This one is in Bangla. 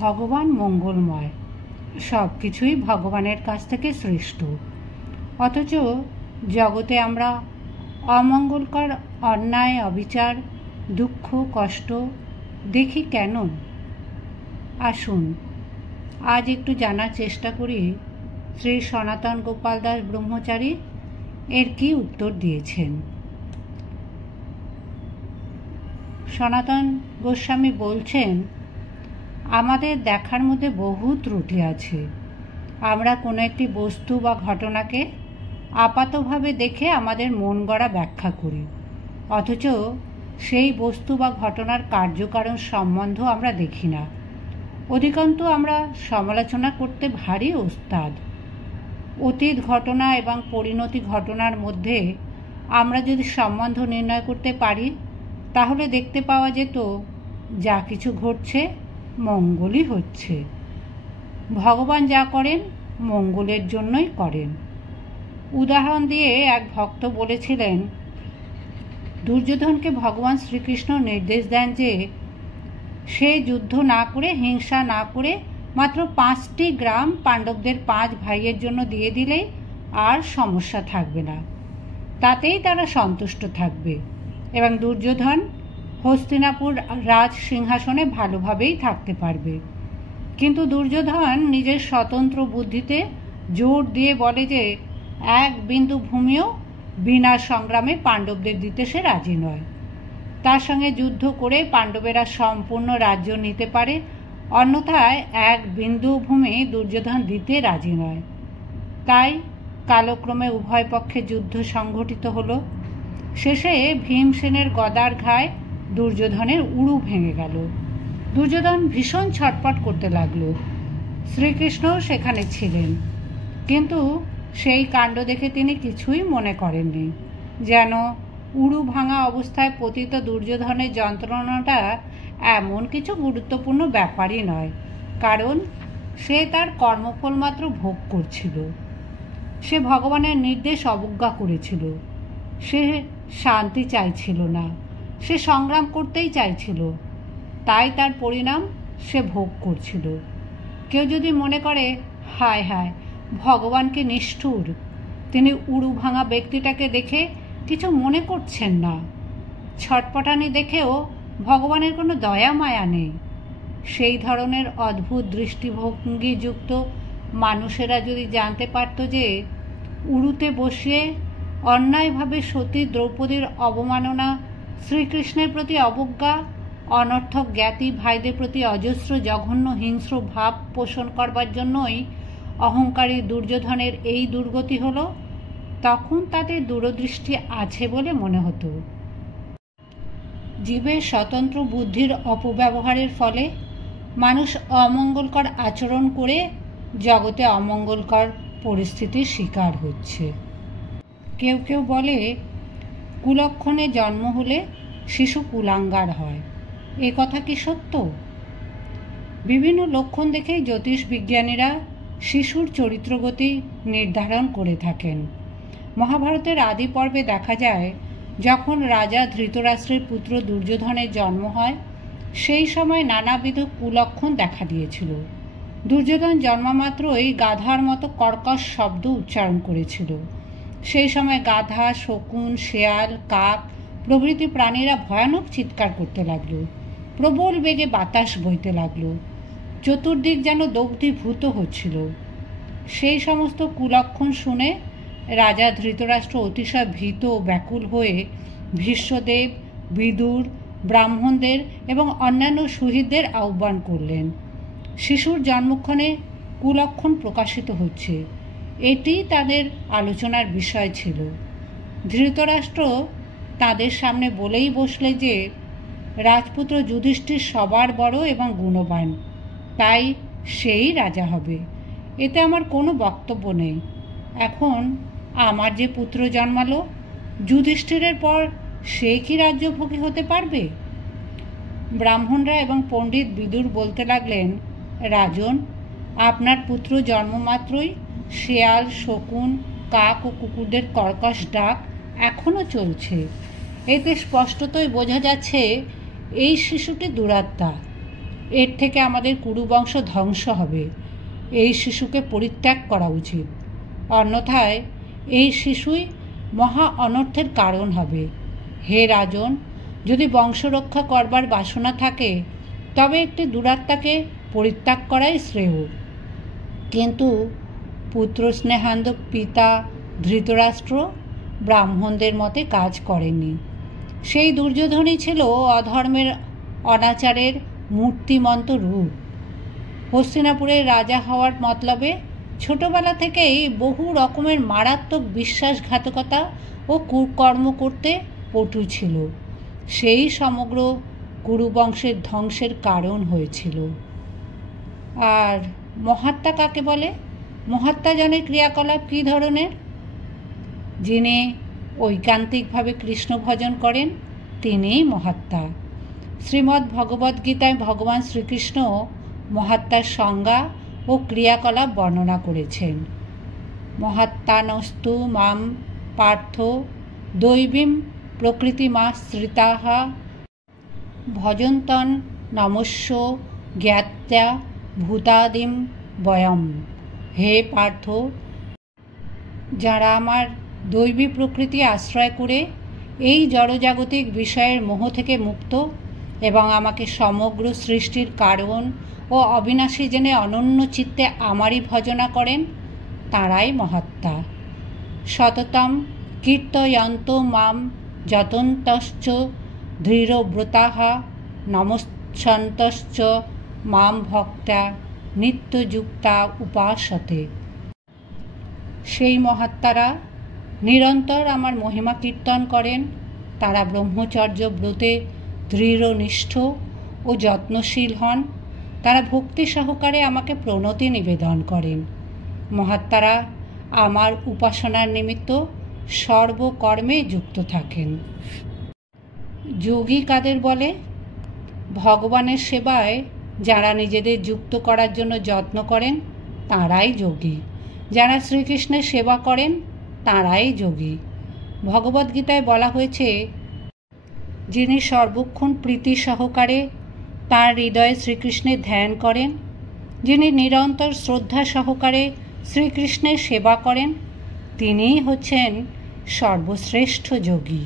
ভগবান মঙ্গলময়, সব কিছুই ভগবানের কাছ থেকে সৃষ্ট। অথচ জগতে আমরা অমঙ্গলকর অন্যায়, অবিচার, দুঃখ, কষ্ট দেখি কেন? আসুন আজ একটু জানার চেষ্টা করি শ্রী সনাতন গোপাল দাস ব্রহ্মচারী এর কি উত্তর দিয়েছেন। সনাতন গোস্বামী বলছেন, আমাদের দেখার মধ্যে বহু ত্রুটি আছে। আমরা কোনো একটি বস্তু বা ঘটনাকে আপাতভাবে দেখে আমাদের মন গড়া ব্যাখ্যা করি, অথচ সেই বস্তু বা ঘটনার কার্যকারণ সম্বন্ধ আমরা দেখি না। অধিকন্তু আমরা সমালোচনা করতে ভারী ওস্তাদ। অতীত ঘটনা এবং পরিণতি ঘটনার মধ্যে আমরা যদি সম্বন্ধ নির্ণয় করতে পারি, তাহলে দেখতে পাওয়া যেত যা কিছু ঘটছে মঙ্গলই হচ্ছে। ভগবান যা করেন মঙ্গলের জন্যই করেন। উদাহরণ দিয়ে এক ভক্ত বলেছিলেন, দুর্যোধনকে ভগবান শ্রীকৃষ্ণ নির্দেশ দেন যে সে যুদ্ধ না করে, হিংসা না করে মাত্র 5টি গ্রাম পাণ্ডবদের 5 ভাইয়ের জন্য দিয়ে দিলেই আর সমস্যা থাকবে না, তাতেই তারা সন্তুষ্ট থাকবে এবং দুর্যোধন হস্তিনাপুর রাজ সিংহাসনে ভালোভাবেই থাকতে পারবে। কিন্তু দুর্যোধন নিজের স্বতন্ত্র বুদ্ধিতে জোর দিয়ে বলে যে 1 বিন্দু ভূমিও বিনা সংগ্রামে পাণ্ডবদের দিতে সে রাজি নয়। তার সঙ্গে যুদ্ধ করে পাণ্ডবেরা সম্পূর্ণ রাজ্য নিতে পারে, অন্যথায় 1 বিন্দু ভূমি দুর্যোধন দিতে রাজি নয়। তাই কালক্রমে উভয় পক্ষে যুদ্ধ সংঘটিত হলো। শেষে ভীমসেনের গদার ঘায়ে দুর্যোধনের উড়ু ভেঙে গেল। দুর্যোধন ভীষণ ছটপট করতে লাগলো। শ্রীকৃষ্ণও সেখানে ছিলেন, কিন্তু সেই কাণ্ড দেখে তিনি কিছুই মনে করেননি। যেন উড়ু ভাঙা অবস্থায় পতিত দুর্যোধনের যন্ত্রণাটা এমন কিছু গুরুত্বপূর্ণ ব্যাপারই নয়, কারণ সে তার কর্মফল মাত্র ভোগ করছিল। সে ভগবানের নির্দেশ অবজ্ঞা করেছিল। সে শান্তি চাইছিল না, সে সংগ্রাম করতেই চাইছিল। তাই তার পরিণাম সে ভোগ করছিল। কেউ যদি মনে করে, হায় হায় ভগবানকে নিষ্ঠুর, তিনি উড়ু ভাঙা ব্যক্তিটাকে দেখে কিছু মনে করছেন না, ছটপটানি দেখেও ভগবানের কোনো দয়া মায়া নেই, সেই ধরনের অদ্ভুত দৃষ্টিভঙ্গিযুক্ত মানুষেরা যদি জানতে পারত যে উড়ুতে বসিয়ে অন্যায়ভাবে সতী দ্রৌপদীর অবমাননা, শ্রীকৃষ্ণের প্রতি অবজ্ঞা, অনর্থক জ্ঞাতি ভাইদের প্রতি অজস্র জঘন্য হিংস্র ভাব পোষণ করবার জন্যই অহংকারী দুর্যোধনের এই দুর্গতি হলো, তখন তাদের দূরদৃষ্টি আছে বলে মনে হতো। জীবের স্বতন্ত্র বুদ্ধির অপব্যবহারের ফলে মানুষ অমঙ্গলকর আচরণ করে জগতে অমঙ্গলকর পরিস্থিতির শিকার হচ্ছে। কেউ কেউ বলে, কুলক্ষণে জন্ম হলে শিশু কুলাঙ্গার হয়। এ কথা কি সত্য? বিভিন্ন লক্ষণ দেখেই জ্যোতিষ বিজ্ঞানীরা শিশুর চরিত্রগতি নির্ধারণ করে থাকেন। মহাভারতের আদি পর্বে দেখা যায়, যখন রাজা ধৃতরাষ্ট্রের পুত্র দুর্যোধনের জন্ম হয়, সেই সময় নানাবিধ কুলক্ষণ দেখা দিয়েছিল। দুর্যোধন জন্মমাত্রই গাধার মতো কর্কশ শব্দ উচ্চারণ করেছিল। সেই সময় গাধা, শকুন, শেয়াল, কাক প্রভৃতি প্রাণীরা ভয়ানক চিৎকার করতে লাগল। প্রবল বেগে বাতাস বইতে লাগল। চতুর্দিক যেন দগ্ধীভূত হচ্ছিল। সেই সমস্ত কুলক্ষণ শুনে রাজা ধৃতরাষ্ট্র অতিশয় ভীত ও ব্যাকুল হয়ে ভীষ্মদেব, বিদুর, ব্রাহ্মণদের এবং অন্যান্য শহীদদের আহ্বান করলেন। শিশুর জন্মক্ষণে কুলক্ষণ প্রকাশিত হচ্ছে, এটি তাদের আলোচনার বিষয় ছিল। ধৃতরাষ্ট্র তাদের সামনে বলেই বসলে যে রাজপুত্র যুধিষ্ঠির সবার বড় এবং গুণবান, তাই সেই রাজা হবে। এতে আমার কোনো বক্তব্য নেই। এখন আমার যে পুত্র জন্মালো, যুধিষ্ঠিরের পর সে কি রাজ্যভোগী হতে পারবে? ব্রাহ্মণরা এবং পণ্ডিত বিদুর বলতে লাগলেন, রাজন, আপনার পুত্র জন্মমাত্রই শেয়াল, শকুন, কাক ও কুকুরদের কর্কশ ডাক এখনও চলছে। এতে স্পষ্টতই বোঝা যাচ্ছে এই শিশুটি দুরাত্মা। এর থেকে আমাদের কুরুবংশ ধ্বংস হবে। এই শিশুকে পরিত্যাগ করা উচিত, অন্যথায় এই শিশুই মহা অনর্থের কারণ হবে। হে রাজন, যদি বংশ রক্ষা করবার বাসনা থাকে তবে একটি দুরাত্মাকে পরিত্যাগ করাই শ্রেয়। কিন্তু পুত্র স্নেহান্ধ পিতা ধৃতরাষ্ট্র ব্রাহ্মণদের মতে কাজ করেননি। সেই দুর্যোধনই ছিল অধর্মের অনাচারের মূর্তিমন্ত রূপ। হস্তিনাপুরের রাজা হওয়ার মতলবে ছোটবেলা থেকেই বহু রকমের মারাত্মক বিশ্বাসঘাতকতা ও কুকর্ম করতে পটু ছিল। সেই সমগ্র কুরুবংশের ধ্বংসের কারণ হয়েছিল। আর মহাত্মা কাকে বলে? মহাত্মাজনের ক্রিয়াকলাপ কী ধরনের? যিনি ঐকান্তিকভাবে কৃষ্ণ ভজন করেন তিনিই মহাত্মা। শ্রীমদ্ ভগবদ্গীতায় ভগবান শ্রীকৃষ্ণ মহাত্মার সংজ্ঞা ও ক্রিয়াকলাপ বর্ণনা করেছেন। মহাত্মানস্তু মাম পার্থ দৈবীম প্রকৃতিমাশ্রিতাঃ ভজন্তন নমস্য জ্ঞাত্যা ভূতাদিম বয়ম। হে পার্থ, যারা আমার দৈবী প্রকৃতি আশ্রয় করে এই জড়জাগতিক বিষয়ের মোহ থেকে মুক্ত এবং আমাকে সমগ্র সৃষ্টির কারণ ও অবিনাশী জেনে অনন্য চিত্তে আমারই ভজনা করেন, তাঁরাই মহাত্মা। সততম কীর্তয়ন্ত মাম যতন্তশ্চ দৃঢ়ব্রতাঃ নমস্যন্তশ্চ মাম ভক্তা নিত্যযুক্তা উপাসতে। সেই মহাত্মারা নিরন্তর আমার মহিমা কীর্তন করেন। তারা ব্রহ্মচর্য ব্রতে দৃঢ়নিষ্ঠ ও যত্নশীল হন। তারা ভক্তি সহকারে আমাকে প্রণতি নিবেদন করেন। মহাত্মারা আমার উপাসনার নিমিত্ত সর্বকর্মে যুক্ত থাকেন। যোগী কাদের বলে? ভগবানের সেবায় যারা নিজেদের যুক্ত করার জন্য যত্ন করেন তাঁরাই যোগী। যারা শ্রীকৃষ্ণের সেবা করেন তাঁরাই যোগী। ভগবদ্গীতায় বলা হয়েছে, যিনি সর্বক্ষণ প্রীতি সহকারে তাঁর হৃদয়ে শ্রীকৃষ্ণের ধ্যান করেন, যিনি নিরন্তর শ্রদ্ধা সহকারে শ্রীকৃষ্ণের সেবা করেন, তিনিই হচ্ছেন সর্বশ্রেষ্ঠ যোগী।